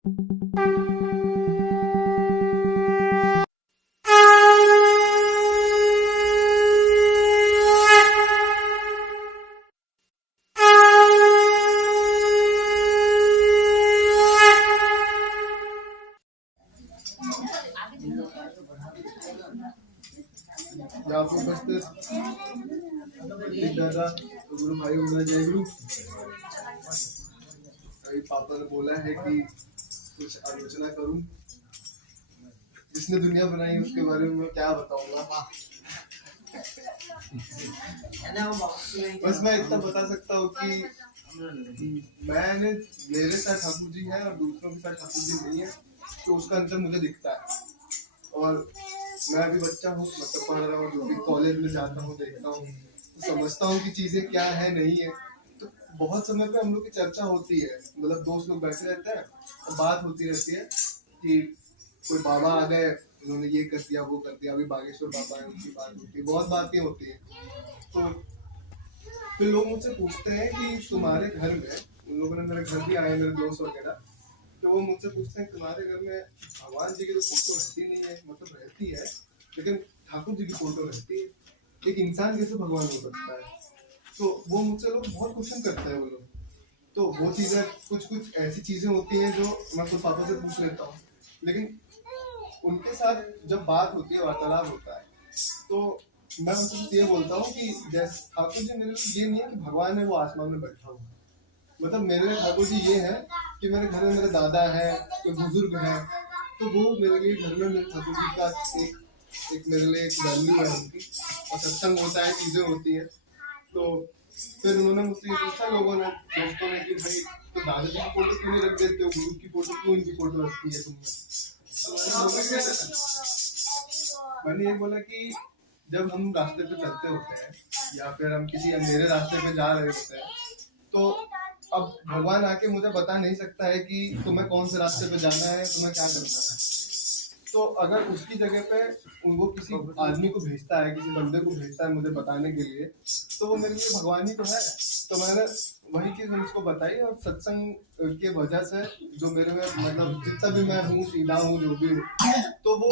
यहाँ पर उपस्थित दादा गुरु भाई होना जय गुरु। अभी पापा ने बोला है कि कुछ आलोचना करूं। जिसने दुनिया बनाई उसके बारे में क्या बताऊंगा। बस मैं इतना बता सकता हूँ कि मेरे साथ ठाकुर जी है और दूसरों के साथ ठाकुर जी नहीं है, तो उसका अंतर मुझे दिखता है। और मैं अभी बच्चा हूँ, मतलब पढ़ रहा हूँ, जो भी कॉलेज में जाता हूँ, देखता हूँ, तो समझता हूँ कि चीजें क्या है नहीं है। तो बहुत समय पे हम लोग की चर्चा होती है, मतलब दोस्त लोग बैठे रहते हैं और बात होती रहती है कि कोई बाबा आ गए, उन्होंने ये कर दिया वो कर दिया। अभी बागेश्वर बाबा है, उनकी बात होती है, बहुत बातें होती है। तो फिर लोग मुझसे पूछते हैं कि तुम्हारे घर में, उन लोगों ने मेरे घर भी आए, मेरे दोस्त वगैरह, तो वो मुझसे पूछते हैं तुम्हारे घर में भगवान जी की तो फोटो रहती नहीं है, मतलब रहती है लेकिन ठाकुर जी की फोटो रहती है, एक इंसान कैसे भगवान हो सकता है। तो वो मुझसे लोग बहुत क्वेश्चन करते हैं वो लोग। तो वो चीजें कुछ ऐसी चीजें होती हैं जो मैं खुद पापा से पूछ लेता हूँ, लेकिन उनके साथ जब बात होती है, वार्तालाप होता है, तो मैं उनसे ये बोलता हूँ कि जैसे ठाकुर जी मेरे लिए ये नहीं है कि भगवान है वो आसमान में बैठा हुआ, मतलब मेरे लिए ठाकुर जी ये है कि मेरे घर में मेरे दादा है, कोई बुजुर्ग है, तो वो मेरे लिए घर में मेरे ठाकुर जी का एक मेरे लिए एक वैल्यू है उनकी, और सत्संग होता है, चीजें होती है। तो फिर उन्होंने मुझसे ये पूछा, लोगों ने, दोस्तों ने, कि भाई तो दादाजी की फोटो क्यों नहीं रख देते हो, गुरु की फोटो क्यों इनकी फोटो रखती है तुमने। मैंने ये बोला कि जब हम रास्ते पे चलते होते हैं या फिर हम किसी अंधेरे रास्ते पे जा रहे होते हैं, तो अब भगवान आके मुझे बता नहीं सकता है कि तुम्हें कौन से रास्ते पे जाना है, तुम्हें क्या करना है। तो अगर उसकी जगह पे उनको किसी आदमी को भेजता है, किसी बंदे को भेजता है मुझे बताने के लिए, तो वो मेरे लिए भगवान ही तो है। तो मैंने वही चीज उसको बताई, और सत्संग के वजह से जो मेरे में, मतलब जितना भी मैं हूँ, सीधा हूँ, जो भी हूँ, तो वो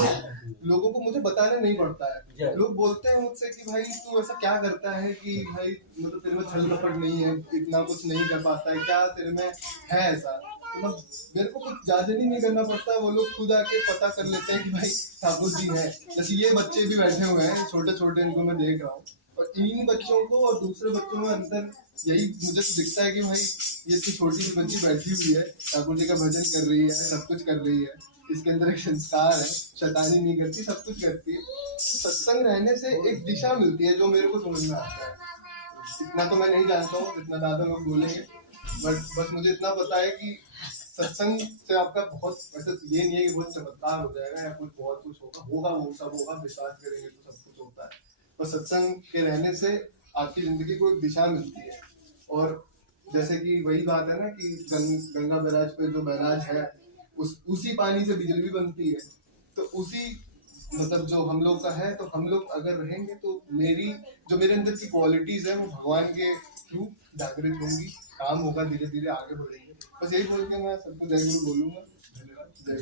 लोगों को मुझे बताने नहीं पड़ता है। लोग बोलते हैं मुझसे कि भाई तू ऐसा क्या करता है कि भाई मतलब तेरे में छल कपट नहीं है, इतना कुछ नहीं कर पाता है, क्या तेरे में है ऐसा। मतलब मेरे को कुछ ज्यादा नहीं करना पड़ता, वो लोग खुद आके पता कर लेते हैं कि भाई ठाकुर जी है। जैसे ये बच्चे भी बैठे हुए हैं छोटे छोटे, इनको मैं देख रहा हूँ, और इन बच्चों को और दूसरे बच्चों में अंतर यही मुझे तो दिखता है कि भाई ये इतनी छोटी सी बच्ची बैठी हुई है, ठाकुर जी का भजन कर रही है, सब कुछ कर रही है, इसके अंदर एक संस्कार है, शैतानी नहीं करती, सब कुछ करती है। सत्संग रहने से एक दिशा मिलती है जो मेरे को समझ में आता है। इतना तो मैं नहीं जानता हूँ जितना दादा लोग बोलेंगे, बट बस मुझे इतना पता है कि सत्संग से आपका बहुत, वैसे ये नहीं है कि बहुत चमत्कार हो जाएगा या कुछ बहुत कुछ होगा, वो सब होगा, विश्वास करेंगे तो सब कुछ होता है। बस सत्संग के रहने से आपकी जिंदगी को एक दिशा मिलती है। और जैसे कि वही बात है ना कि गंगा बैराज पे जो बैराज है, उसी पानी से बिजली बनती है। तो उसी मतलब जो हम लोग का है, तो हम लोग अगर रहेंगे तो मेरे अंदर की क्वालिटीज है वो भगवान के थ्रू जागृत होंगी, काम होगा, धीरे धीरे आगे बढ़ेंगे। बस यही बोल के मैं सबको जय गुरु बोलूंगा। धन्यवाद। जय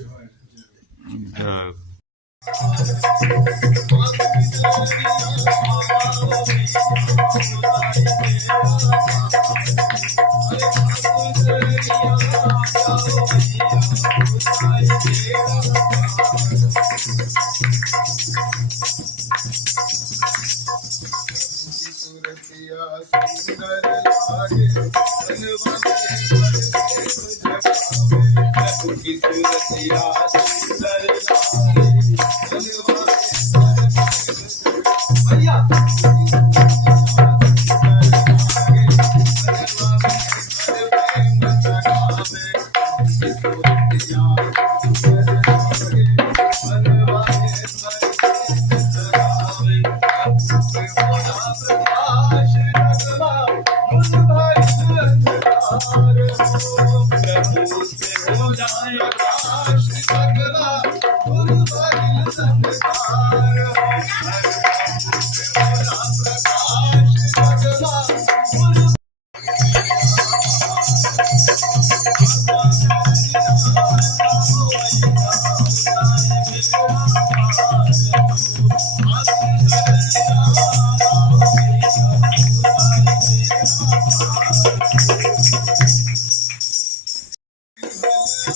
जय।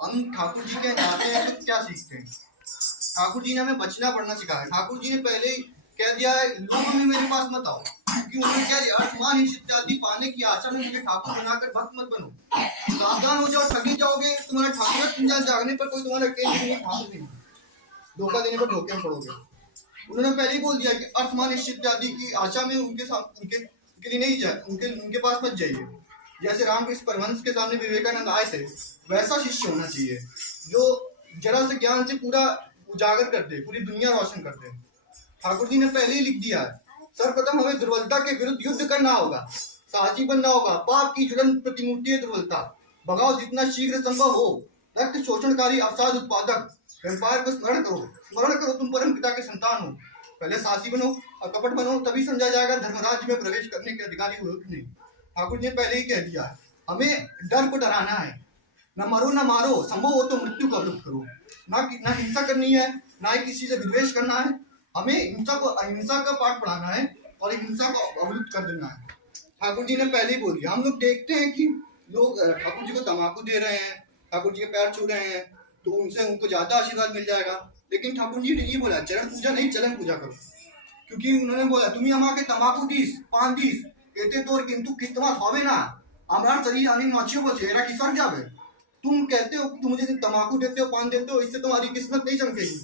हम ठाकुर जी के नाते हैं तो क्या सीखते हैं? ठाकुर जी ने हमें बचना पढ़ना सिखाया। ठाकुर जी ने पहले ही कह दिया है, लोग भी मेरे पास मत आओ, क्योंकि उन्होंने क्या दिया, आसमान इत्यादि पाने की आशा में मुझे ठाकुर बनाकर भक्त मत बनो, सावधान हो जाओ, ठगी जाओगे, तुम्हारा ठाकुर जागने पर कोई तुम्हारा ठाकुर नहीं, धोखा देने पर धोखे में पड़ोगे। उन्होंने पहले ही बोल दिया कि आसमान इत्यादि की आशा में उनके लिए नहीं जाए, उनके पास मत जाइए। जैसे रामकृष्ण परमहंस के सामने विवेकानंद आए थे, वैसा शिष्य होना चाहिए जो जरा से ज्ञान से पूरा उजागर कर दे, पूरी दुनिया रोशन कर दे। ठाकुर जी ने पहले ही लिख दिया है, सर्वप्रथम हमें दुर्बलता के विरुद्ध युद्ध करना होगा, साहसी बनना होगा, पाप की ज्वलंत प्रतिमूर्ति है दुर्बलता, भगाओ जितना शीघ्र संभव हो, रक्त शोषणकारी अवसाद उत्पादक वेम्पायर को स्मरण करो तुम परम पिता के संतान हो। पहले साहसी बनो और कपट बनो, तभी समझा जाएगा धर्मराज में प्रवेश करने के अधिकारी हो कि नहीं। ठाकुर जी ने पहले ही कह दिया है, हमें डर को डराना है, न मरो न मारो, संभव हो तो मृत्यु का अवरुद्ध करो, ना हिंसा करनी है, ना ही किसी से विद्वेष करना है, हमें अहिंसा का पाठ पढ़ाना है और हिंसा को अवरुद्ध कर देना है। ठाकुर जी ने पहले ही बोल दिया। हम लोग देखते हैं कि लोग ठाकुर जी को तम्बाकू दे रहे हैं, ठाकुर जी के पैर छू रहे हैं, तो उनसे उनको ज्यादा आशीर्वाद मिल जाएगा। लेकिन ठाकुर जी ने ये बोला, चरण पूजा नहीं चलन पूजा करो, क्योंकि उन्होंने बोला तुम्हें हमारे तम्बाकू दीस पान दीस कहते तो किंतु किस्तमा खावे ना हमारा शरीर आने माछियों को चेहरा की सर जावे। तुम कहते हो तुम मुझे तम्बाकू देते हो, पान देते हो, इससे तुम्हारी किस्मत नहीं चमकेगी,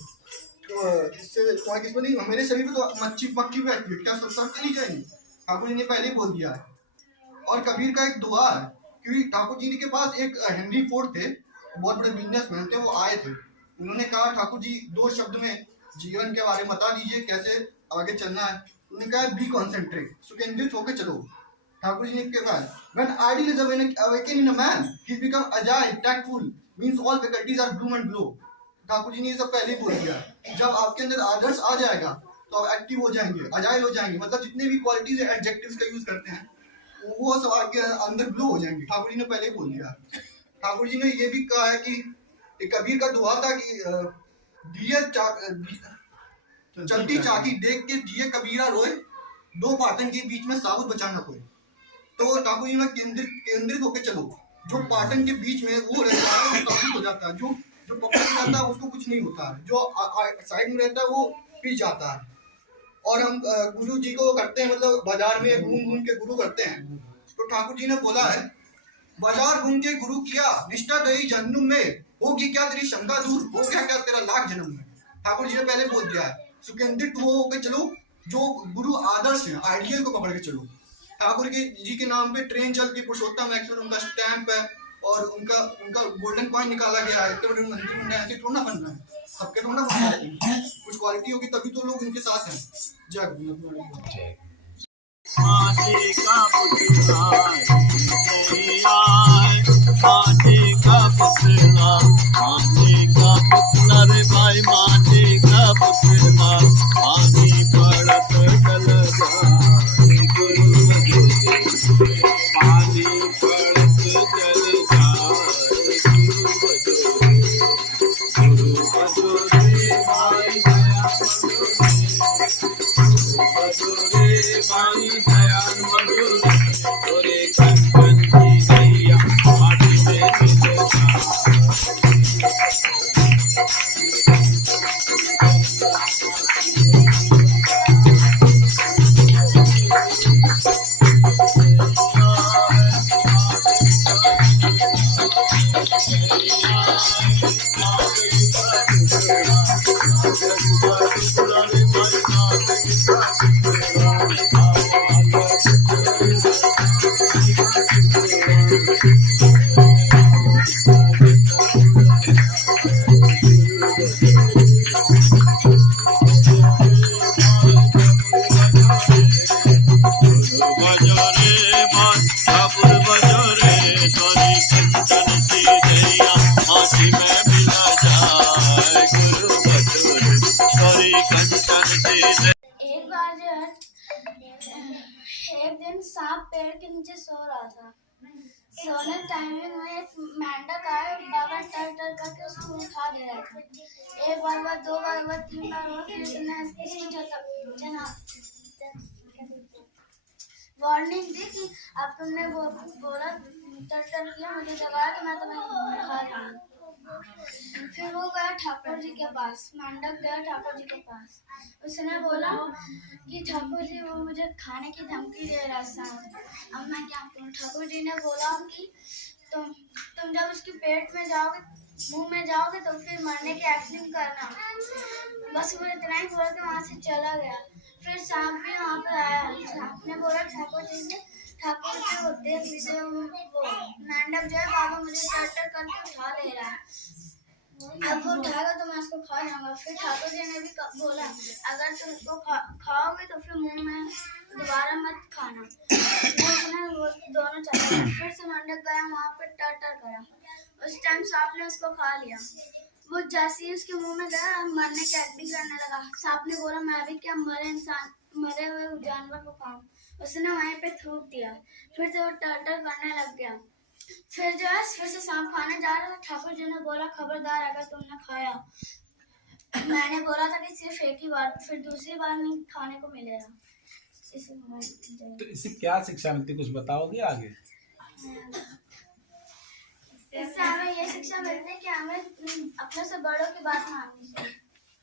इससे तुम्हारी किस्मत नहीं, मेरे शरीर में तो मक्खी बैठती है, क्या सब सर चली जाएगी। ठाकुर जी ने पहले ही बोल दिया है। और कबीर का एक दुआ है, क्योंकि ठाकुर जी के पास एक हेनरी फोर्ड थे, बहुत बड़े बिजनेसमैन थे, वो आए थे, उन्होंने कहा ठाकुर जी 2 शब्द में जीवन के बारे में बता दीजिए, कैसे आगे चलना है। उन्होंने कहा बी कॉन्सेंट्रेट, सुकेंद्रित होकर चलो। ठाकुर जी ने कहा when ideal is awakened in a man, he has become agile, tactful, means all faculties are bloom and glow। Thakur ji ने ये सब पहले ही बोल दिया, जब आपके अंदर आदर्श आ जाएगा तो आप एक्टिव हो जाएंगे, अजाइल हो जाएंगे, मतलब जितने भी क्वालिटीज एडजेक्टिव्स का यूज करते हैं वो सब आपके अंदर ग्लो हो जाएंगे। ठाकुर जी ने पहले ही बोल दिया। ठाकुर जी ने ये भी कहा है कि कबीर का दुआ था कि चलती चाकी देख के दिए कबीरा रोए, 2 पाटन के बीच में साबुत बचाना कोई। तो ठाकुर जी ने केंद्रित होकर चलो, जो पाटन के बीच में वो रहता है वो साबुत हो जाता है, जो पकड़ जाता है उसको कुछ नहीं होता है, जो साइड में रहता है वो पिट जाता है। और हम गुरु जी को करते हैं, मतलब बाजार में घूम के गुरु करते हैं। तो ठाकुर जी ने बोला है, बाजार घूम के गुरु किया, निष्ठा गई जन्म में, होगी क्या तेरी शंका दूर, हो गया क्या तेरा लाख जन्म में। ठाकुर जी ने पहले बोल दिया है, सुकेंद्रित होकर चलो, जो गुरु आदर्श है, आइडियल को पकड़ के चलो। ठाकुर जी के नाम पे ट्रेन चलती, पुरुषोत्तम एक्सप्रेस उनका स्टैंप है और उनका गोल्डन कॉइन निकाला गया है। इतने बड़े मंदिर में ऐसे थोड़ा ना बनना है, सबके थोड़ा बनना है, कुछ क्वालिटी होगी तभी तो लोग उनके साथ हैं। जय माटी का पुतला नहीं आए, माटी का पुतला, माटी का पुतला रे भाई, माटी का पुतला, पानी पड़त गल जाए गुरु, पानी पड़त जल जाए एक बार जो है एक दिन सांप पेड़ के नीचे सो रहा था। सोने टाइमिंग में एक मेंढक आया और बाबा टर टर करके उसको उठा दे रहा था। एक बार दो बार तीन बार और फिर उसने वार्निंग दी कि अब तुमने वो बोला टर टर किया, मुझे जगाया तो मैं तुम्हें खा दूंगा। फिर वो गया ठाकुर जी के पास, मेंढक गया ठाकुर जी के पास। उसने बोला कि ठाकुर जी वो मुझे खाने की धमकी दे रहा था, अब मैं क्या करूं। ठाकुर जी ने बोला कि तुम जब उसके पेट में जाओगे, मुंह में जाओगे तो फिर मरने की एक्टिंग करना। बस वो इतना ही बोल के वहां से चला गया। फिर सांप भी वहां पर आया। सांप ने बोला ठाकुर जी से, ठाकुर जी वो देख लीजिए वो मेंढक जो है बाबा मुझे टर करके उठा ले रहा है, अब वो उठाएगा तो मैं उसको खा जाऊंगा। फिर ठाकुर जी ने भी बोला अगर तुम इसको खाओगे तो फिर मुंह में दोबारा मत खाना। वो दोनों चले गए। फिर से मेंढक गया वहां पर टर करा। उस टाइम सांप ने उसको खा लिया। वो जैसे ही उसके मुंह में गया मरने की एक्टिंग करने लगा। सांप ने बोला मैं भी क्या मरे हुए जानवर को खाऊं। उसने वहीं पे थूक दिया। फिर से वो टर करने लग गया। फिर जो है फिर से सांप खाने जा रहा था। ठाकुर जी ने बोला खबरदार अगर तुमने खाया, मैंने बोला था कि सिर्फ एक ही बार, फिर दूसरी बार नहीं खाने को मिलेगा। तो इससे क्या शिक्षा मिलती कुछ बताओगे आगे? इससे हमें ये शिक्षा मिलती है कि हमें अपने से बड़ों की बात माननी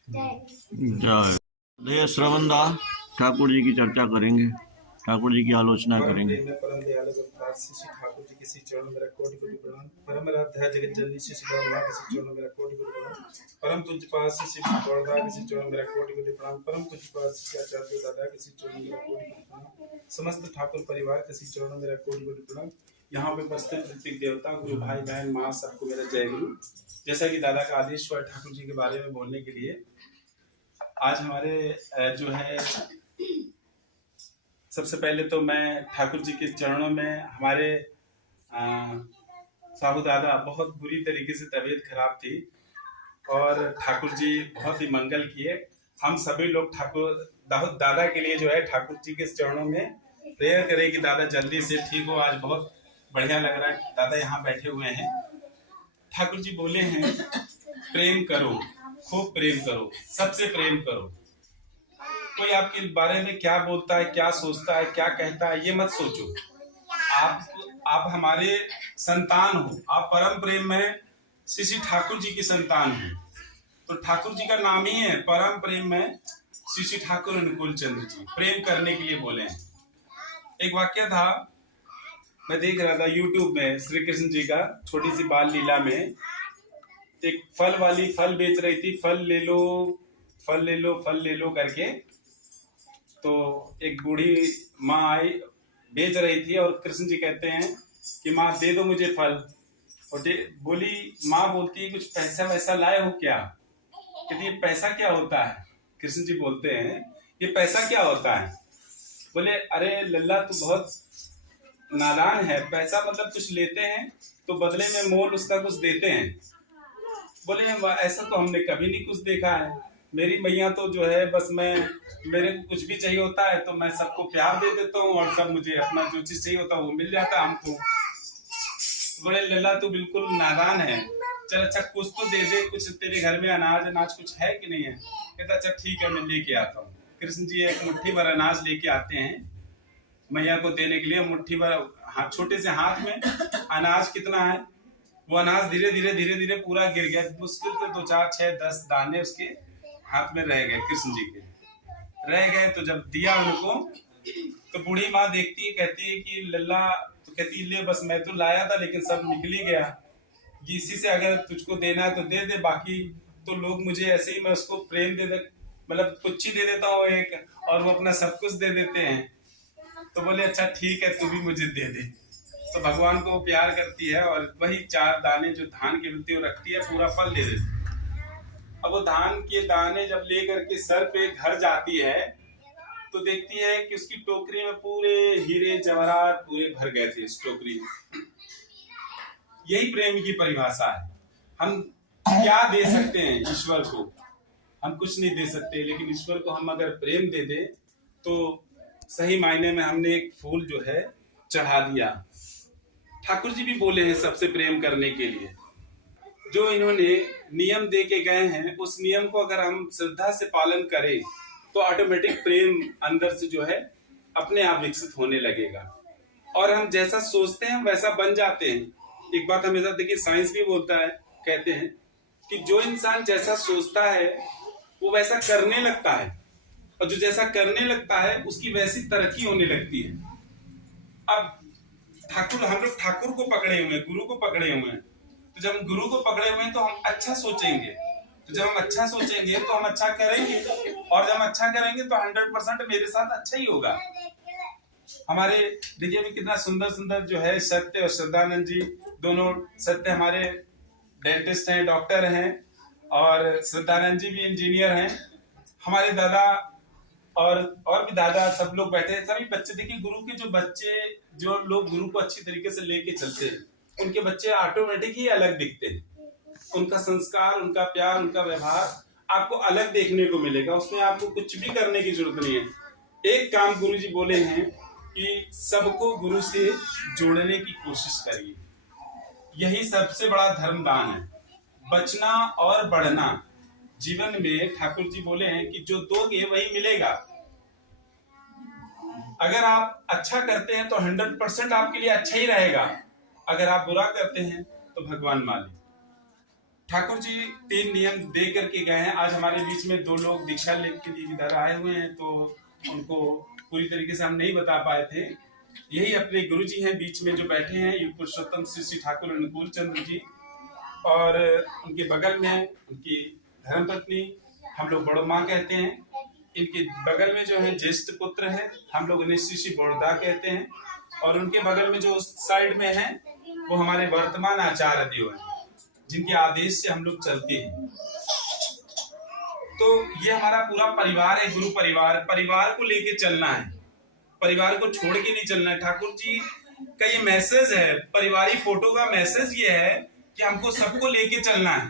चाहिए। जय श्रवणदा ठाकुर जी की चर्चा करेंगे, ठाकुर जी की आलोचना करेंगे। परम दयालु श्री ठाकुर जी के श्री चरणों में कोटि कोटि प्रणाम। परम आराध्य जगत जननी श्री गौरवा के श्री चरणों में कोटि कोटि प्रणाम। परम पूज्यपाद श्री गौरवा के श्री चरणों में कोटि कोटि प्रणाम। परम पूज्यपाद श्री आचार्य दादा के श्री चरणों में कोटि कोटि प्रणाम। समस्त ठाकुर परिवार के श्री चरणों में कोटि कोटि प्रणाम। यहाँ पे उपस्थित ऋतिक देवता, गुरु भाई बहन माँ, सबको मेरा जय गुरु। जैसा कि दादा का आदेश हुआ ठाकुर जी के बारे में बोलने के लिए, आज हमारे जो है सबसे पहले तो मैं ठाकुर जी के चरणों में, हमारे साहू दादा बहुत बुरी तरीके से तबीयत खराब थी और ठाकुर जी बहुत ही मंगल किए। हम सभी लोग ठाकुर दादा के लिए जो है ठाकुर जी के चरणों में प्रेयर करें कि दादा जल्दी से ठीक हो। आज बहुत बढ़िया लग रहा है, दादा यहाँ बैठे हुए हैं। ठाकुर जी बोले हैं प्रेम करो, खूब प्रेम करो, सबसे प्रेम करो। कोई आपके बारे में क्या बोलता है, क्या सोचता है, क्या कहता है, ये मत सोचो। आप हमारे संतान हो, आप परम प्रेम में श्री ठाकुर जी की संतान हो। तो ठाकुर जी का नाम ही है परम प्रेम में श्री ठाकुर अनुकूल चंद्र जी, प्रेम करने के लिए बोले हैं। एक वाक्य था, मैं देख रहा था यूट्यूब में, श्री कृष्ण जी का छोटी सी बाल लीला में एक फल वाली फल बेच रही थी, फल ले लो फल ले लो फल ले लो करके। तो एक बूढ़ी माँ आई, बेच रही थी और कृष्ण जी कहते हैं कि माँ दे दो मुझे फल। और बोली, माँ बोलती है कुछ पैसा वैसा लाए हो क्या? कहती है पैसा क्या होता है? कृष्ण जी बोलते हैं ये पैसा क्या होता है? बोले अरे लल्ला तू बहुत नादान है, पैसा मतलब कुछ लेते हैं तो बदले में मोल उसका कुछ देते हैं। बोले ऐसा तो हमने कभी नहीं कुछ देखा है, मेरी मैया तो जो है बस मेरे को कुछ भी चाहिए होता है तो मैं सबको प्यार दे देता हूँ और सब मुझे अपना जो चीज चाहिए होता है वो मिल जाता है हमको। बोले लल्ला तू बिल्कुल नादान है, चल अच्छा कुछ तो दे दे, कुछ तेरे घर में अनाज कुछ है कि नहीं है? कहता अच्छा ठीक है मैं लेके आता हूँ। कृष्ण जी एक मुट्ठी भर अनाज लेके आते हैं मैया को देने के लिए। मुट्ठी भर छोटे से हाथ में अनाज कितना है, वो अनाज धीरे धीरे पूरा गिर गया। मुश्किल से 2 4 6 10 दाने उसके हाथ में रह गए, कृष्ण जी के रह गए। तो जब दिया उनको तो बूढ़ी माँ देखती है, कहती है कि लल्ला, तो कहती है ले बस मैं तो लाया था लेकिन सब निकल ही गया। कि इसी से अगर तुझको देना है तो दे दे, बाकी तो लोग मुझे ऐसे ही, मैं उसको प्रेम दे मतलब कुछ ही दे देता हूँ एक, और वो अपना सब कुछ दे देते हैं। तो बोले अच्छा ठीक है, तू भी मुझे दे दे। तो भगवान को प्यार करती है और वही 4 दाने जो धान की मिलती है वो रखती है, पूरा फल दे देती है। अब वो धान के दाने जब लेकर के सर पे घर जाती है तो देखती है कि उसकी टोकरी में पूरे हीरे जवाहरात पूरे भर गए थे इस टोकरी में। यही प्रेम की परिभाषा है। हम क्या दे सकते हैं ईश्वर को? हम कुछ नहीं दे सकते, लेकिन ईश्वर को हम अगर प्रेम दे दे तो सही मायने में हमने एक फूल जो है चढ़ा दिया। ठाकुर जी भी बोले हैं सबसे प्रेम करने के लिए। जो इन्होंने नियम दे के गए हैं, उस नियम को अगर हम श्रद्धा से पालन करें तो ऑटोमेटिक प्रेम अंदर से जो है अपने आप विकसित होने लगेगा, और हम जैसा सोचते हैं वैसा बन जाते हैं। एक बात हमेशा देखिए, साइंस भी बोलता है, कहते हैं कि जो इंसान जैसा सोचता है वो वैसा करने लगता है, और जो जैसा करने लगता है उसकी वैसी तरक्की होने लगती है। अब हम लोग ठाकुर को पकड़े हुए हैं, गुरु को पकड़े हुए हैं, तो जब हम गुरु को पकड़े हुए हैं तो हम अच्छा सोचेंगे, तो जब हम अच्छा सोचेंगे तो हम अच्छा करेंगे, और जब हम अच्छा करेंगे तो 100% मेरे साथ अच्छा ही होगा। हमारे देखिए अभी कितना सुंदर सुंदर जो है सत्य और श्रद्धानंद जी दोनों, सत्य हमारे डेंटिस्ट हैं, डॉक्टर हैं, और श्रद्धानंद जी भी इंजीनियर हैं। हमारे दादा और भी दादा सब लोग बैठे हैं, सभी बच्चे देखिए, गुरु के जो बच्चे, जो लोग गुरु को अच्छी तरीके से लेके चलते हैं, उनके बच्चे ऑटोमेटिक ही अलग दिखते हैं। उनका संस्कार, उनका प्यार, उनका व्यवहार आपको अलग देखने को मिलेगा। उसमें आपको कुछ भी करने की जरूरत नहीं है। एक काम गुरु जी बोले हैं कि सबको गुरु से जोड़ने की कोशिश करिए, यही सबसे बड़ा धर्मदान है। बचना और बढ़ना जीवन में, ठाकुर जी बोले हैं कि जो दोगे वही मिलेगा। अगर आप अच्छा करते हैं तो 100% आपके लिए अच्छा ही रहेगा, अगर आप बुरा करते हैं तो भगवान मालिक। ठाकुर जी 3 नियम दे करके गए हैं। आज हमारे बीच में 2 लोग दीक्षा लेने के लिए इधर आए हुए हैं, तो उनको पूरी तरीके से हम नहीं बता पाए थे। यही अपने गुरु जी हैं बीच में जो बैठे हैं, युग पुरुषोत्तम श्री ठाकुर अनुकूल चंद्र जी, और उनके बगल में उनकी धर्मपत्नी, हम लोग बड़ो माँ कहते हैं। इनके बगल में जो है ज्येष्ठ पुत्र है, हम लोग उन्हें श्री बोरदा कहते हैं, और उनके बगल में जो उस साइड में है वो हमारे वर्तमान आचार्य देव हैं, जिनके आदेश से हम लोग चलते हैं। तो ये हमारा पूरा परिवार है, गुरु परिवार। परिवार को लेके चलना है, परिवार को छोड़ के नहीं चलना है। ठाकुर जी का ये मैसेज है, परिवारिक फोटो का मैसेज ये है कि हमको सबको लेके चलना है,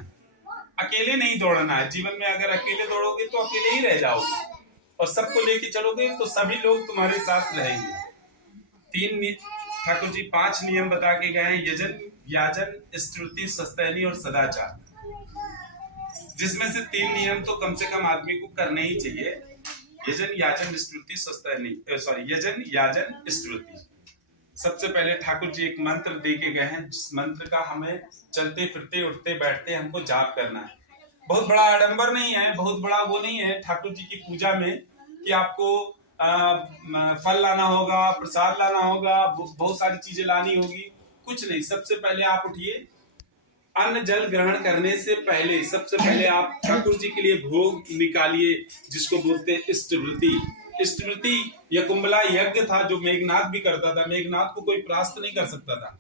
अकेले नहीं दौड़ना है। जीवन में अगर अकेले दौड़ोगे तो अकेले ही रह जाओगे, और सबको लेके चलोगे तो सभी लोग तुम्हारे साथ रहेंगे। 3 ठाकुर जी 5 नियम बता के गए हैं, यजन, याजन, स्तुति, सस्तैनी और सदाचार, जिसमें से 3 नियम तो कम से कम आदमी को करने ही चाहिए। यजन, याजन, स्तुति, सस्तैनी, यजन, याजन, स्तुति। सबसे पहले ठाकुर जी एक मंत्र दे के गए हैं, जिस मंत्र का हमें चलते फिरते उठते बैठते हमको जाप करना है। बहुत बड़ा आडंबर नहीं है, बहुत बड़ा वो नहीं है ठाकुर जी की पूजा में कि आपको फल लाना होगा, प्रसाद लाना होगा, बहुत सारी चीजें लानी होगी, कुछ नहीं। सबसे पहले आप उठिए, अन्न जल ग्रहण करने से पहले सबसे पहले आप ठाकुर जी के लिए भोग निकालिए, जिसको बोलते हैं इष्टवृत्ति। इष्टवृत्ति यह कुंभला यज्ञ था जो मेघनाथ भी करता था। मेघनाथ को कोई परास्त नहीं कर सकता था,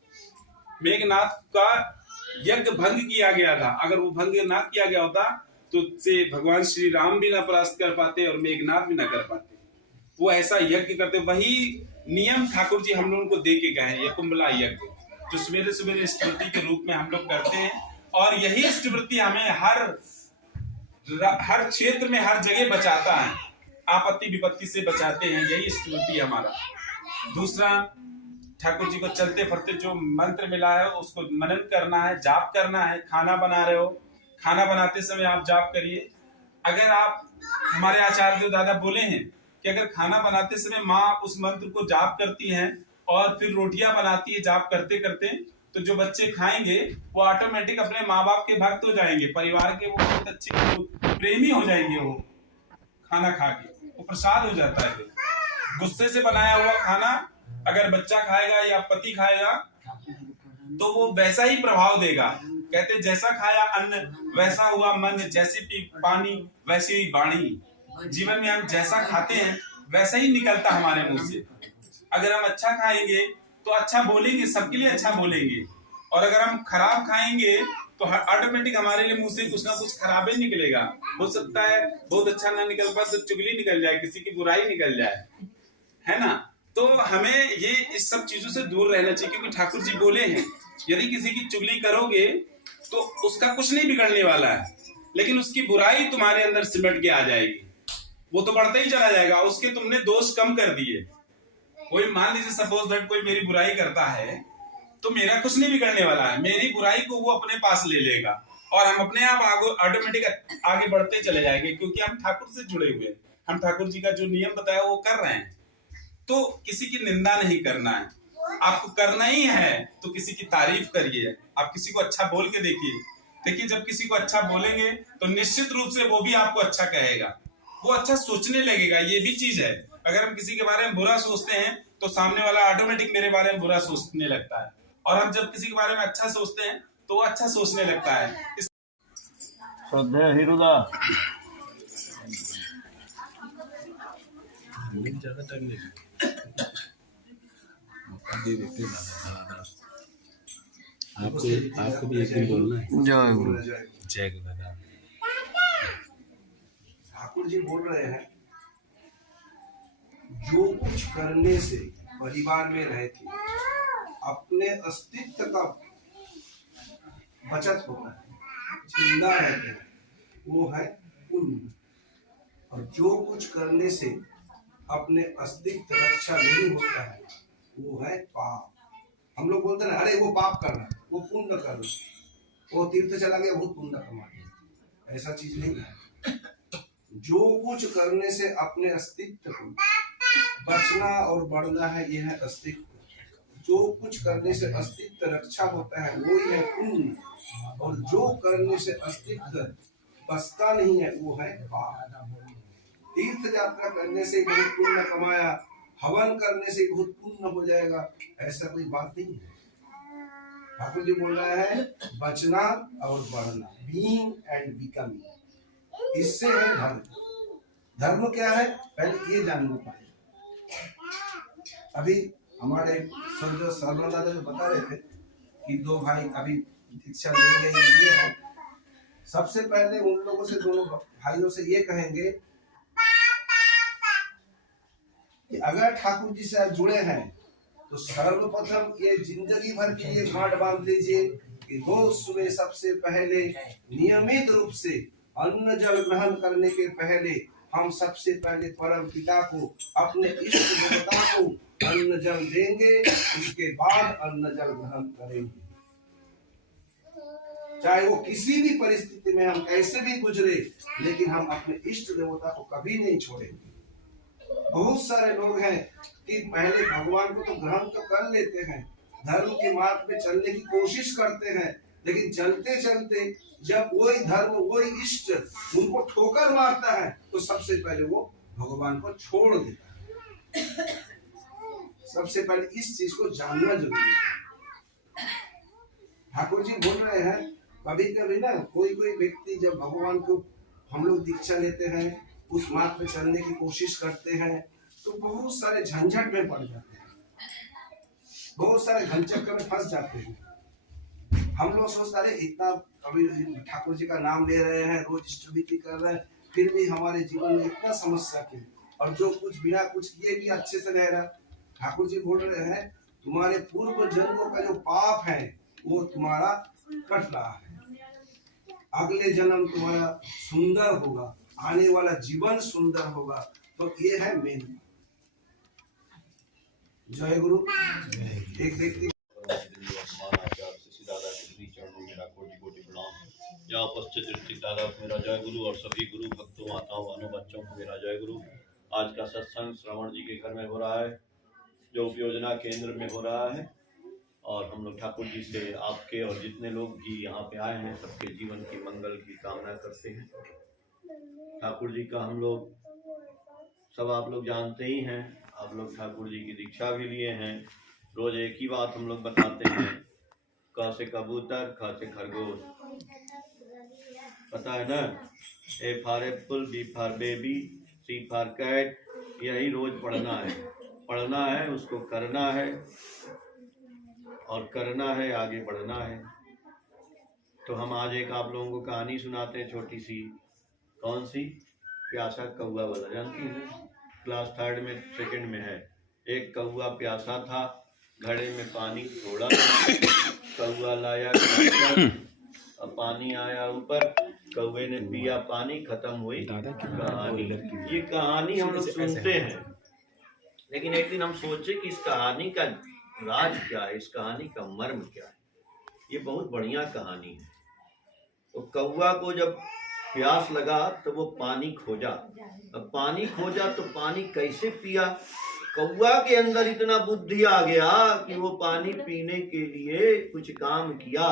मेघनाथ का यज्ञ भंग किया गया था। अगर वो भंग ना किया गया होता तो से भगवान श्री राम भी ना परास्त कर पाते और मेघनाथ भी ना कर पाते। वो ऐसा यज्ञ करते, वही नियम ठाकुर जी हम लोगों को दे के गए हैं। यह कुंभला यज्ञ जो सवेरे सवेरे इष्टवृत्ति के रूप में हम लोग करते हैं, और यही इष्टवृत्ति हमें हर क्षेत्र में हर जगह बचाता है, आपत्ति विपत्ति से बचाते हैं, यही इष्टवृत्ति हमारा। दूसरा, ठाकुर जी को चलते फिरते जो मंत्र मिला है उसको मनन करना है, जाप करना है। खाना बना रहे हो, खाना बनाते समय आप जाप करिए। अगर आप, हमारे आचार्य दादा बोले हैं कि अगर खाना बनाते समय माँ उस मंत्र को जाप करती हैं और फिर रोटियां बनाती है जाप करते करते, तो जो बच्चे खाएंगे वो ऑटोमेटिक अपने माँ बाप के भक्त हो जाएंगे, परिवार के वो बहुत अच्छे प्रेमी हो जाएंगे। वो खाना खा के वो प्रसाद हो जाता है। गुस्से से बनाया हुआ खाना अगर बच्चा खाएगा या पति खाएगा तो वो वैसा ही प्रभाव देगा। कहते जैसा खाया अन्न वैसा हुआ मन, जैसी पी पानी वैसी ही वाणी। जीवन में हम जैसा खाते हैं वैसा ही निकलता हमारे मुंह से। अगर हम अच्छा खाएंगे तो अच्छा बोलेंगे, सबके लिए अच्छा बोलेंगे, और अगर हम खराब खाएंगे तो ऑटोमेटिक हमारे लिए मुंह से कुछ ना कुछ खराब ही निकलेगा। हो सकता है बहुत अच्छा ना निकल पाए तो चुगली निकल जाए, किसी की बुराई निकल जाए, है ना। तो हमें ये इस सब चीजों से दूर रहना चाहिए, क्योंकि ठाकुर जी बोले हैं यदि किसी की चुगली करोगे तो उसका कुछ नहीं बिगड़ने वाला है, लेकिन उसकी बुराई तुम्हारे अंदर सिमट के आ जाएगी, वो तो बढ़ते ही चला जाएगा। उसके तुमने दोष कम कर दिए। कोई मान लीजिए सपोज दैट कोई मेरी बुराई करता है तो मेरा कुछ नहीं बिगड़ने वाला है, मेरी बुराई को वो अपने पास ले लेगा और हम अपने आप ऑटोमेटिक आगे बढ़ते चले जाएंगे, क्योंकि हम ठाकुर से जुड़े हुए हैं। हम ठाकुर जी का जो नियम बताया वो कर रहे हैं। तो किसी की निंदा नहीं करना है, आपको करना ही है तो किसी की तारीफ करिए। आप किसी को अच्छा बोल के देखिए जब किसी को अच्छा बोलेंगे तो निश्चित रूप से वो भी आपको अच्छा कहेगा, वो अच्छा सोचने लगेगा। ये भी चीज है, अगर हम किसी के बारे में बुरा सोचते हैं तो सामने वाला ऑटोमेटिक मेरे बारे में बुरा सोचने लगता है, और हम जब किसी के बारे में अच्छा सोचते हैं तो वो अच्छा सोचने लगता है। श्रद्धेय हीरुदा। आपको भी एक दिन बोलना है। जय गुरु। जय गुरुदास। ठाकुर जी बोल रहे हैं जो कुछ करने से परिवार में रह के अपने अस्तित्व का बचत होता है, जिंदा रहते हैं, वो है पुण्य। और जो कुछ करने से अपने अस्तित्व रक्षा नहीं होता है वो है पाप। हम लोग बोलते हैं अरे वो पाप कर रहा है, वो पुण्य कर रहा है, वो तीर्थ चला गया बहुत पुण्य कमा लिया। ऐसा चीज नहीं है। जो कुछ करने से अपने अस्तित्व को बचना और बढ़ना है, यह है अस्तित्व। जो कुछ करने से अस्तित्व रक्षा होता है वो ही है पुण्य, और जो करने से अस्तित्व बचता नहीं है वो है पाप। तीर्थ यात्रा करने से बहुत पुण्य कमाया, हवन करने से बहुत पुण्य हो जाएगा, ऐसा कोई बात नहीं है। ठाकुर जी बोल रहा है बचना और बढ़ना, बीइंग एंड बिकमिंग, इससे है धर्म। धर्म क्या है पहले ये जानना पाए। अभी हमारे सर्वदादा दादा जो बता रहे थे कि दो भाई अभी दीक्षा लेंगे, ये है। सबसे पहले उन लोगों से, दोनों भाइयों से ये कहेंगे कि अगर ठाकुर जी से आप जुड़े हैं तो सर्वप्रथम ये जिंदगी भर के लिए गांठ बांध लीजिए कि रोज सुबह सबसे पहले नियमित रूप से अन्न जल ग्रहण करने के पहले हम सबसे पहले परम पिता को, अपने इष्ट देवता को अन्न जल देंगे, उसके बाद अन्न जल ग्रहण करेंगे। चाहे वो किसी भी परिस्थिति में हम कैसे भी गुजरे, लेकिन हम अपने इष्ट देवता को कभी नहीं छोड़ेंगे। बहुत सारे लोग हैं कि पहले भगवान को तो ग्रहण तो कर लेते हैं, धर्म के मार्ग पे चलने की कोशिश करते हैं, लेकिन चलते चलते जब वही धर्म वही इष्ट उनको ठोकर मारता है तो सबसे पहले वो भगवान को छोड़ देता है। सबसे पहले इस चीज को जानना जरूरी है। ठाकुर जी बोल रहे हैं कभी कभी ना कोई व्यक्ति जब भगवान को हम लोग दीक्षा लेते हैं, उस मार्ग पे चलने की कोशिश करते हैं, तो बहुत सारे झंझट में पड़ जाते हैं, बहुत सारे घनचक्कर में फंस जाते हैं। हम लोग सोचते रहे इतना कभी ठाकुर जी का नाम ले रहे हैं, रोज इष्टभक्ति कर रहे हैं, फिर भी हमारे जीवन में इतना समस्या क्यों, और जो कुछ बिना कुछ किए भी अच्छे से रह रहा। ठाकुर जी बोल रहे हैं तुम्हारे पूर्व जन्मों का जो पाप है वो तुम्हारा कट रहा है, अगले जन्म तुम्हारा सुंदर होगा, आने वाला जीवन सुंदर होगा। तो ये है मेन। जय गुरु। एक व्यक्ति यहाँ उपस्थित ऋतिक दादा को मेरा जय गुरु, और सभी गुरु भक्तों, माताओं, बहनों, बच्चों को मेरा जय गुरु। आज का सत्संग श्रवण जी के घर में हो रहा है, जो उपयोजना केंद्र में हो रहा है, और हम लोग ठाकुर जी से आपके और जितने लोग भी यहाँ पे आए हैं सबके जीवन की मंगल की कामना करते हैं। ठाकुर जी का हम लोग सब आप लोग जानते ही हैं, आप लोग ठाकुर जी की दीक्षा भी लिए हैं। रोज एक ही बात हम लोग बताते हैं क से कबूतर, ख से खरगोश, पता है ना। A for apple, B for baby, C for cat. यही रोज पढ़ना है, उसको करना है और करना है, आगे बढ़ना है। तो हम आज एक आप लोगों को कहानी सुनाते हैं छोटी सी। कौन सी? प्यासा कौआ वाला, जानती हैं? क्लास 3 में 2 में है। एक कौआ प्यासा था, घड़े में पानी थोड़ा था, कौआ लाया अब पानी आया ऊपर, कौवे ने पिया पानी, खत्म हुई कहानी। ये कहानी हम लोग सुनते हैं, लेकिन एक दिन हम सोचे कि इस कहानी का राज क्या है, इस कहानी का मर्म क्या है। ये बहुत बढ़िया कहानी है। तो कौवा को जब प्यास लगा तो वो पानी खोजा। अब पानी खोजा तो पानी कैसे पिया? कौवा के अंदर इतना बुद्धि आ गया कि वो पानी पीने के लिए कुछ काम किया।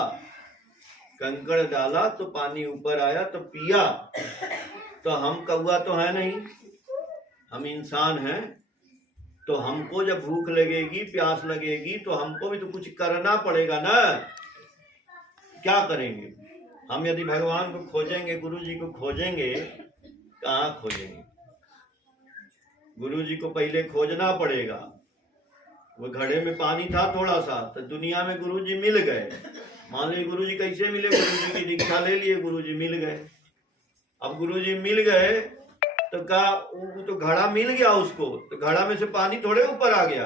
कंकड़ डाला तो पानी ऊपर आया तो पिया। तो हम कौवा तो है नहीं, हम इंसान हैं। तो हमको जब भूख लगेगी, प्यास लगेगी, तो हमको भी तो कुछ करना पड़ेगा ना। क्या करेंगे हम? यदि भगवान को खोजेंगे, गुरु जी को खोजेंगे, कहाँ खोजेंगे? गुरु जी को पहले खोजना पड़ेगा। वो घड़े में पानी था थोड़ा सा, तो दुनिया में गुरु जी मिल गए। मान लीजिए गुरु जी कैसे मिले? गुरु जी की दीक्षा ले लिए, गुरु जी मिल गए। अब गुरु जी मिल गए तो कहा, वो तो घड़ा मिल गया उसको, तो घड़ा में से पानी थोड़े ऊपर आ गया,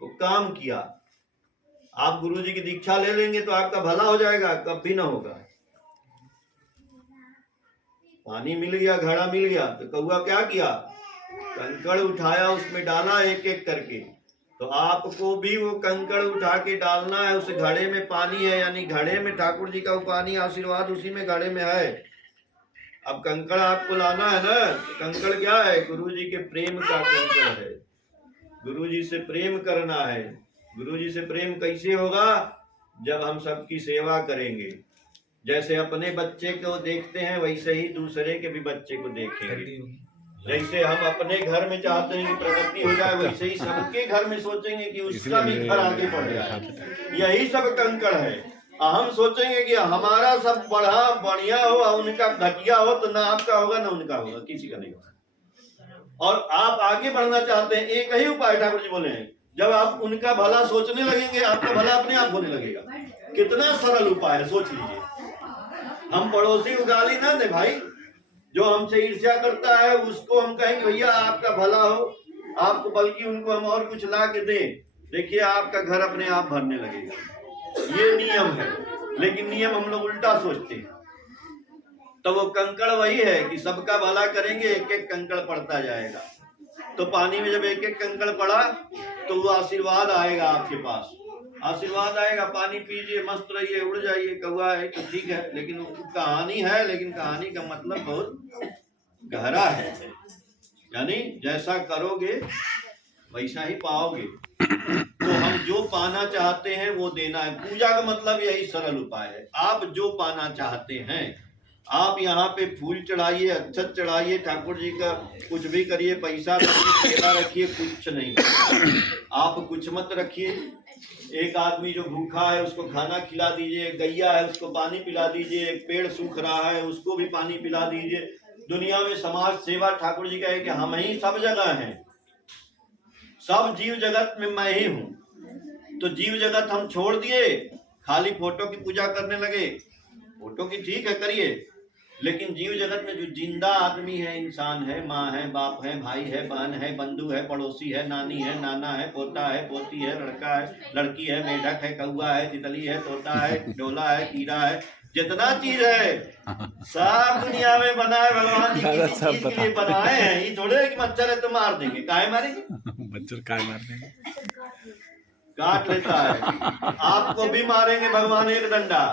वो काम किया। आप गुरु जी की दीक्षा ले लेंगे तो आपका भला हो जाएगा, कभी ना होगा। पानी मिल गया, घड़ा मिल गया, तो कौवा क्या किया? कंकड़ उठाया, उसमें डाला एक एक करके। तो आपको भी वो कंकड़ उठा के डालना है। उस घड़े में पानी है, यानी घड़े में ठाकुर जी का वो पानी, आशीर्वाद उसी में घड़े में है। अब कंकड़ आपको लाना है ना। कंकड़ क्या है? गुरु जी के प्रेम का कंकड़ है। गुरु जी से प्रेम करना है। गुरु जी से प्रेम कैसे होगा? जब हम सबकी सेवा करेंगे। जैसे अपने बच्चे को देखते हैं, वैसे ही दूसरे के भी बच्चे को देखेंगे। जैसे हम अपने घर में चाहते हैं कि प्रगति हो जाए, वैसे ही सबके घर में सोचेंगे कि उसका भी घर आगे बढ़ जाए। यही सब कंकड़ है। हम सोचेंगे कि हमारा सब बढ़िया हो, उनका घटिया हो, तो ना आपका होगा ना उनका होगा, किसी का नहीं होगा। और आप आगे बढ़ना चाहते हैं, एक ही उपाय ठाकुर जी बोले हैं, जब आप उनका भला सोचने लगेंगे, आपका भला अपने आप होने लगेगा। कितना सरल उपाय है, सोच लीजिए। हम पड़ोसी को गाली ना दे भाई, जो हमसे ईर्ष्या करता है उसको हम कहेंगे भैया आपका भला हो, आपको, बल्कि उनको हम और कुछ ला के दें, देखिए आपका घर अपने आप भरने लगेगा। ये नियम है, लेकिन नियम हम लोग उल्टा सोचते हैं। तो वो कंकड़ वही है कि सबका भला करेंगे, एक एक कंकड़ पड़ता जाएगा। तो पानी में जब एक एक कंकड़ पड़ा तो वो आशीर्वाद आएगा आपके पास, आशीर्वाद आएगा। पानी पीजिए, मस्त रहिए, उड़ जाइए। कौवा है तो ठीक है, लेकिन कहानी है, लेकिन कहानी का मतलब बहुत गहरा है। यानी जैसा करोगे वैसा ही पाओगे। तो हम जो पाना चाहते हैं वो देना है। पूजा का मतलब यही सरल उपाय है। आप जो पाना चाहते हैं, आप यहाँ पे फूल चढ़ाइए, अक्षत चढ़ाइए, ठाकुर जी का कुछ भी करिए, पैसा रखिए, केला रखिए, कुछ नहीं, आप कुछ मत रखिए। एक आदमी जो भूखा है उसको खाना खिला दीजिए, एक गैया है उसको पानी पिला दीजिए, एक पेड़ सूख रहा है उसको भी पानी पिला दीजिए। दुनिया में समाज सेवा, ठाकुर जी कहे कि हम ही सब जगह हैं, सब जीव जगत में मैं ही हूँ। तो जीव जगत हम छोड़ दिए, खाली फोटो की पूजा करने लगे। फोटो की ठीक है करिए, लेकिन जीव जगत में जो जिंदा आदमी है, इंसान है, माँ है, बाप है, भाई है, बहन है, बंधु है, पड़ोसी है, नानी है, नाना है, पोता है, पोती है, लड़का है, लड़की है, मेढक है, कौवा है, तितली है, तोता है, डोला है, कीड़ा है, जितना चीज है सब दुनिया में बना है। भगवान जी किसी चीज के लिए बनाए हैं। ये थोड़े है कि मच्छर है तो मार देंगे, काहे मारेंगे? मच्छर काहे मार देंगे? काट लेता है। आपको भी मारेंगे भगवान एक डंडा।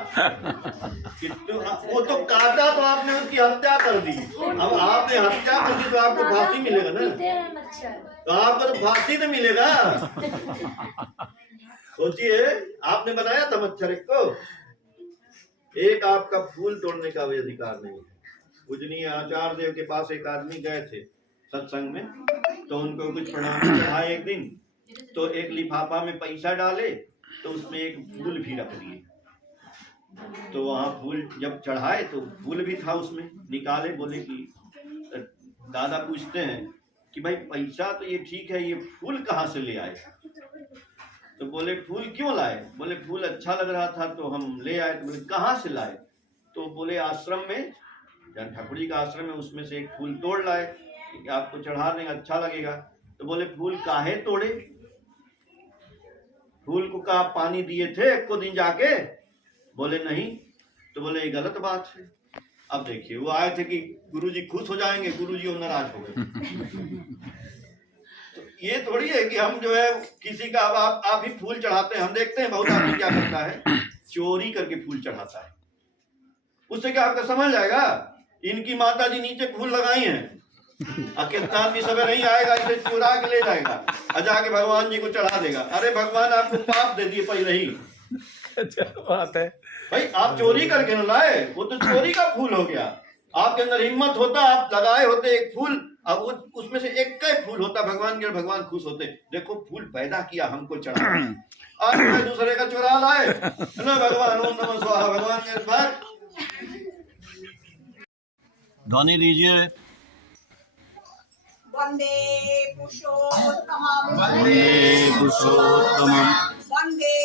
वो तो काटा तो आपने उसकी हत्या कर दी। अब आपने हत्या कर दी तो आपको फांसी मिलेगा ना, तो आपको तो फांसी तो मिलेगा। सोचिए, आपने बनाया था मच्छर को, एक आपका फूल तोड़ने का भी अधिकार नहीं है। पूजनीय आचार्य देव के पास एक आदमी गए थे सत्संग में, तो उनको कुछ प्रणाम चढ़ाए एक दिन, तो एक लिफाफा में पैसा डाले तो उसमें एक फूल भी रख दिए। तो वहाँ फूल जब चढ़ाए तो फूल भी था उसमें, निकाले, बोले कि दादा पूछते हैं कि भाई पैसा तो ये ठीक है, ये फूल कहाँ से ले आए? तो बोले फूल क्यों लाए? बोले फूल अच्छा लग रहा था तो हम ले आए। तो बोले कहाँ से लाए? तो बोले आश्रम में, जहाँ ठाकुर जी का आश्रम है उसमें से एक फूल तोड़ लाए कि आपको चढ़ा देंगे, अच्छा लगेगा। तो बोले फूल काहे तोड़े? फूल को कहा पानी दिए थे एक को दिन जाके? बोले नहीं। तो बोले ये गलत बात है। अब देखिए वो आए थे कि गुरुजी खुश हो जाएंगे, गुरुजी वो नाराज हो गए। तो ये थोड़ी है कि हम जो है किसी का, अब आप ही फूल चढ़ाते हैं, हम देखते हैं बहुत आदमी क्या करता है, चोरी करके फूल चढ़ाता है। उससे क्या आपका समझ जाएगा? इनकी माता जी नीचे फूल लगाई हैं, कितना आदमी समय नहीं आएगा, इसे चुरा के ले जाएगा और जाके भगवान जी को चढ़ा देगा। अरे भगवान आपको पाप दे दिए पहले ही। अच्छा बात है भाई, आप चोरी करके न लाए, वो तो चोरी का फूल हो गया। आपके अंदर हिम्मत होता, आप लगाए होते एक फूल, अब उसमें से एक का फूल होता भगवान के, भगवान खुश होते। देखो फूल पैदा किया, हमको चढ़ा, आज मैं दूसरे का चुरा लाए न भगवान। ओम नमः स्वाहा। भगवान के बाद ध्वनि दीजिए। वंदे पुरुषोत्तमं, वंदे पुरुषोत्तमं, वंदे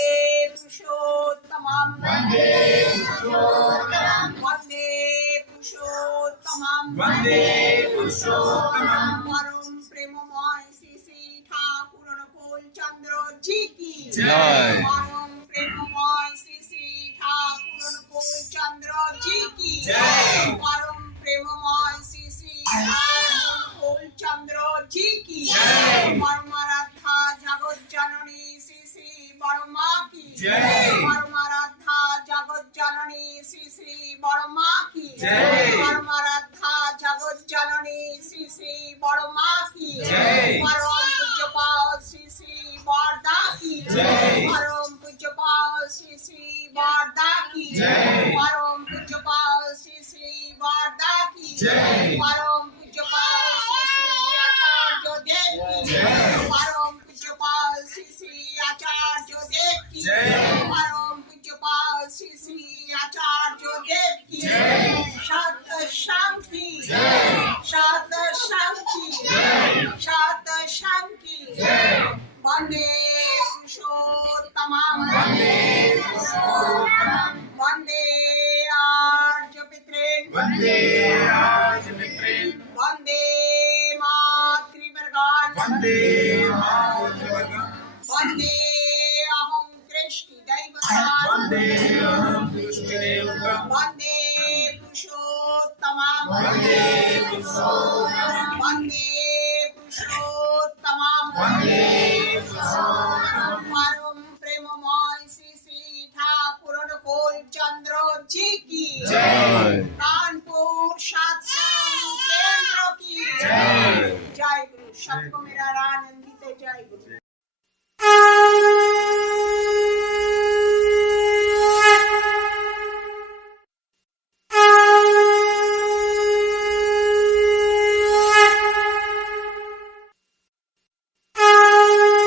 पुरुषोत्तमं, वंदे पुरुषोत्तमं, वंदे पुरुषोत्तमं, वंदे पुरुषोत्तमं। परम प्रेममय श्री श्री ठाकुर अनुकूल चंद्र जी की जय। परम प्रेममय श्री श्री ठाकुर अनुकूल चंद्र जी की जय। परम प्रेममय श्री श्री ठाकुर अनुकूल चंद्र जी की जय। परमाराध्या जगत जननी श्री श्री बड़ माँ की जय। परमाराध्या जगत जननी श्री श्री बड़ माँ की जय। परमाराध्या जगत जननी श्री श्री बड़ माँ की जय। परम पूज्यपाल श्री श्री वारदा की जय। परम पूज्यपाल श्री श्री वारदा की जय। परम पूज्यपाल श्री श्री वारदा की जय। परम पूज्यपाल श्री श्री आचार्य देव की जय। परम पूज्यपाल श्री श्री आचार्य देव की जय। परम पूज्यपाल श्री श्री आचार्य देव की जय। शांत शांति जय। शांत शांति जय। शांत शांति जय। वंदे पुरुषोत्तमं, वंदे पुरुषोत्तमं, वंदे आर्य पितॄन्, वंदे आर्य पितॄन्, वंदे मातृवर्गान्, वंदे मातृवर्गम्, वंदे अहं कृष्णदैवतान्, वंदे अहं कृष्णदेवताम्, वंदे पुरुषोत्तमं, वंदे पुरुषोत्तमं, वंदे पुरुषोत्तमं, वंदे पुरुषोत्तमं। परम प्रेममय श्री श्री ठाकुर अनुकूल चंद्र जी की जय। कानपुर सत्संग केंद्र की जय। जय गुरु। सबको मेरा आनंदित जय गुरु।